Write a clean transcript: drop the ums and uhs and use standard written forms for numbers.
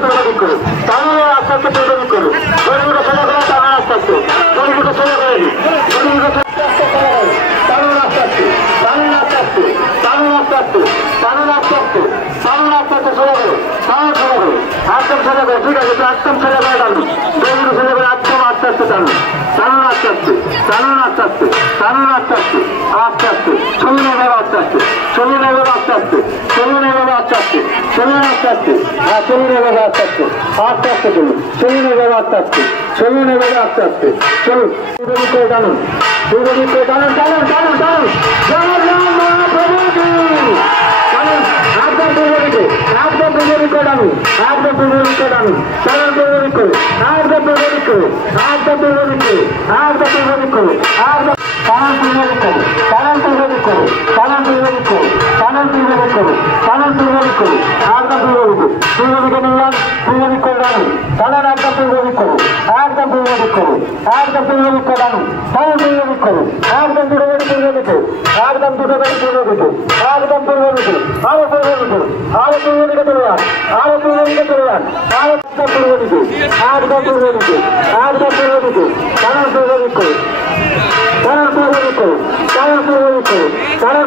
প্রভাবিত করে তাহলে আস্তে আস্তে প্রভাবিত করো গরিবকে সোজা করে টানা আস্তে আস্তে গরিবকে সোজা করে নি গরিবকে টানুন আস্তে আস্তে টানুন আস্তে আস্তে টানুন আস্তে আস্তে টানুন আস্তে আস্তে টানুন আস্তে আস্তে সোজা করো টানুন সোজা করো একদম সোজা করে ঠিক আছে একদম সোজা করে টানুন গরিবকে সোজা করে একদম আস্তে আস্তে টানুন টানুন আস্তে আস্তে টানুন আস্তে আস্তে টানুন আস্তে আস্তে আস্তে আস্তে চলুন এভাবে আস্তে আস্তে চলুন এভাবে আস্তে আস্তে চলুন এভাবে আস্তে আস্তে চলুন আস্তে আস্তে হ্যাঁ চলুন এভাবে আস্তে আস্তে আস্তে আস্তে চলুন চলুন এভাবে আস্তে আস্তে চলুন এভাবে আস্তে আস্তে চলুন দুর্গতি করে টানুন দুর্গতি করে টানুন টানুন টানুন টানুন একদম দুর্গতিকে একদম দুর্গতি করে টানুন একদম দুর্গতি করে টানুন টানুন দুর্গতি করে একদম দুর্গতি করে একদম দুর্গতি করে একদম দুর্গতি করে একদম টানুন দুর্গতি করে টানুন দুর্গতি করে টানুন দুর্গতি করে টানুন দুর্গতি করে টানুন দুর্গতি করে একদম দুর্গতি দুর্গতিকে নিলাম দুর্গতি করে টানুন টানুন একদম দুর্গতি করে একদম দুর্গতি করে একদম দুর্গতি করে টানুন টানুন দুর্গতি করে একদম দুর্গতি দুর্গতি করে একদম দুর্গতি দুর্গতি করে একদম দুর্গতি করে আরো দুর্গতি করে আরো দুর্গতিকে চলে যান আরো দুর্গতিকে চলে যান আরো দুর্গতি করে একদম দুর্গতি করে একদম দুর্গতি করে টানুন দুর্গতি করে টানুন দুর্গতি করে টানুন দুর্গতি করে টানুন